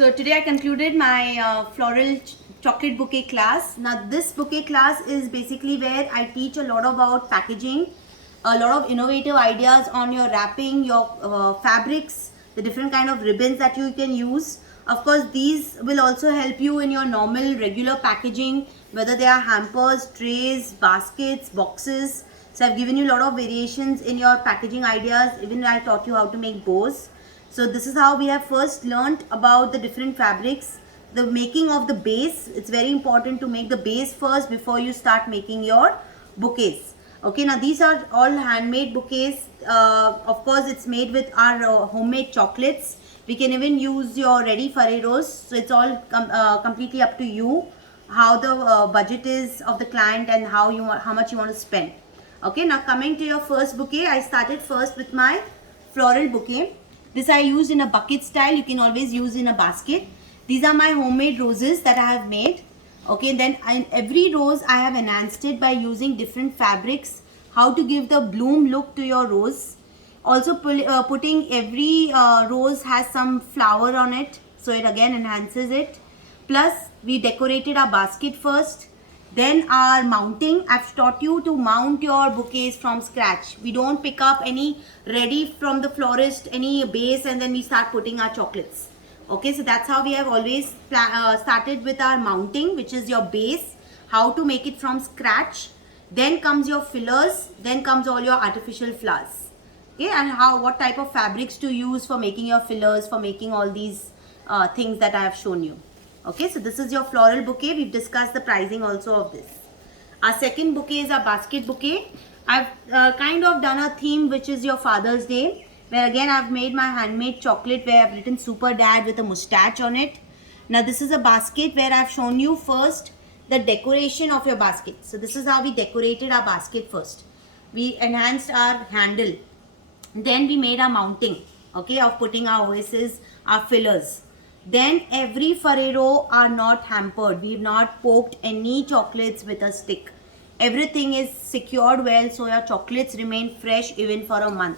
So today I concluded my floral chocolate bouquet class. Now this bouquet class is basically where I teach a lot about packaging, a lot of innovative ideas on your wrapping, your fabrics, the different kind of ribbons that you can use. Of course, these will also help you in your normal regular packaging, whether they are hampers, trays, baskets, boxes. So I've given you a lot of variations in your packaging ideas. Even I taught you how to make bows. So this is how we have first learnt about the different fabrics, the making of the base. It's very important to make the base first before you start making your bouquets. Okay, now these are all handmade bouquets. Of course, it's made with our homemade chocolates. We can even use your ready Ferreros. So it's all completely up to you how the budget is of the client and how much you want to spend. Okay, now coming to your first bouquet, I started first with my floral bouquet. This I used in a bucket style. You can always use in a basket. These are my homemade roses that I have made. Okay, then every rose I have enhanced it by using different fabrics. How to give the bloom look to your rose. Also putting every rose has some flower on it. So it again enhances it. Plus we decorated our basket first. Then our mounting, I've taught you to mount your bouquets from scratch. We don't pick up any ready from the florist, any base, and then we start putting our chocolates. Okay, so that's how we have always started with our mounting, which is your base, how to make it from scratch. Then comes your fillers, then comes all your artificial flowers. Okay, and what type of fabrics to use for making your fillers, for making all these things that I have shown you. Okay, so this is your floral bouquet. We've discussed the pricing also of this. Our second bouquet is our basket bouquet. I've kind of done a theme which is your Father's Day, where again I've made my handmade chocolate where I've written Super Dad with a mustache on it. Now this is a basket where I've shown you first the decoration of your basket. So this is how we decorated our basket first. We enhanced our handle. Then we made our mounting, okay, of putting our oases, our fillers. Then every Ferrero are not hampered. We've not poked any chocolates with a stick. Everything is secured well so your chocolates remain fresh even for a month.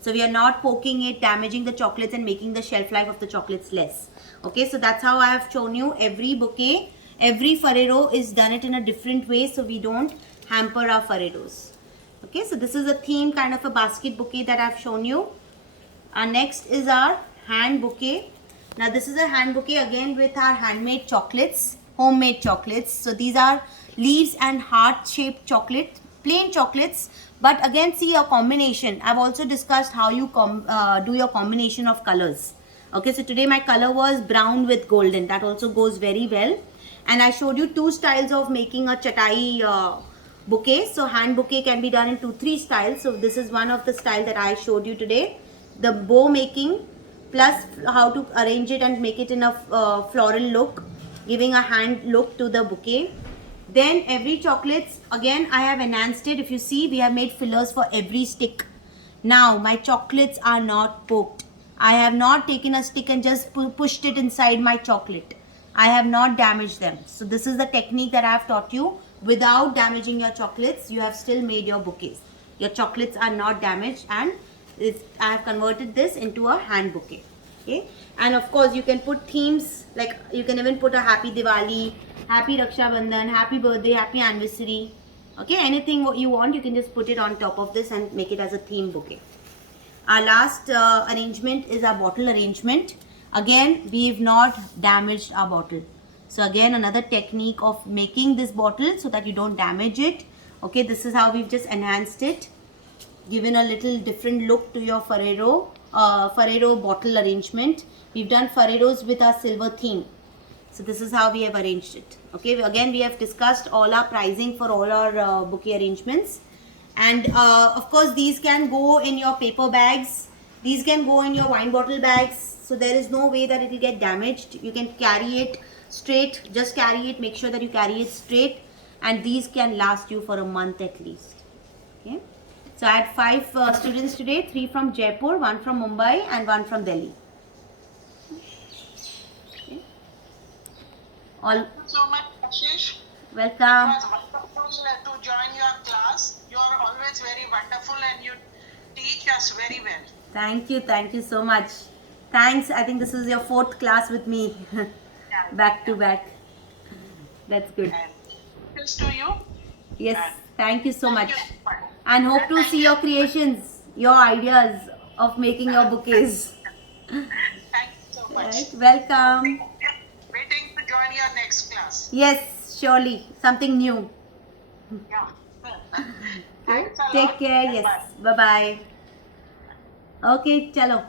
So we are not poking it, damaging the chocolates and making the shelf life of the chocolates less. Okay, so that's how I have shown you every bouquet. Every Ferrero is done it in a different way so we don't hamper our Ferreros. Okay, so this is a theme kind of a basket bouquet that I've shown you. Our next is our hand bouquet. Now this is a hand bouquet again with our handmade chocolates, homemade chocolates. So these are leaves and heart shaped chocolate, plain chocolates, but again see a combination. I've also discussed how you do your combination of colors. Okay, so today my color was brown with golden. That also goes very well. And I showed you two styles of making a chatai bouquet. So hand bouquet can be done in 2-3 styles. So this is one of the style that I showed you today. The bow making plus how to arrange it and make it in a floral look, giving a hand look to the bouquet. Then every chocolates, again I have enhanced it. If you see, we have made fillers for every stick. Now my chocolates are not poked. I have not taken a stick and just pushed it inside my chocolate. I have not damaged them. So this is the technique that I have taught you. Without damaging your chocolates, you have still made your bouquets. Your chocolates are not damaged, and I have converted this into a hand bouquet. Okay, and of course you can put themes, like you can even put a happy Diwali, happy Raksha Bandhan, happy birthday, happy anniversary. Okay, anything what you want, you can just put it on top of this and make it as a theme bouquet. Our last arrangement is our bottle arrangement. Again, we've not damaged our bottle. So again, another technique of making this bottle so that you don't damage it. Okay, this is how we've just enhanced it, given a little different look to your Ferrero bottle arrangement. We've done Ferreros with our silver theme. So this is how we have arranged it. Okay, again we have discussed all our pricing for all our bouquet arrangements. And of course these can go in your paper bags. These can go in your wine bottle bags. So there is no way that it will get damaged. You can carry it straight. Just carry it. Make sure that you carry it straight. And these can last you for a month at least. Okay. So I had 5 students today, 3 from Jaipur, 1 from Mumbai and 1 from Delhi. Okay. All. Thank you so much, Ashish. Welcome. It was wonderful to join your class. You are always very wonderful and you teach us very well. Thank you so much. Thanks. I think this is your 4th class with me, back to back. That's good. And this to you. Yes, thank you so much. Thank you. And hope to see your creations, your ideas of making your bouquets. Thank you so much. Right? Welcome. Waiting to join your next class. Yes, surely. Something new. Yeah. Okay. Thanks a lot. Take care. Yes. Bye-bye. Bye bye. Okay, chalo.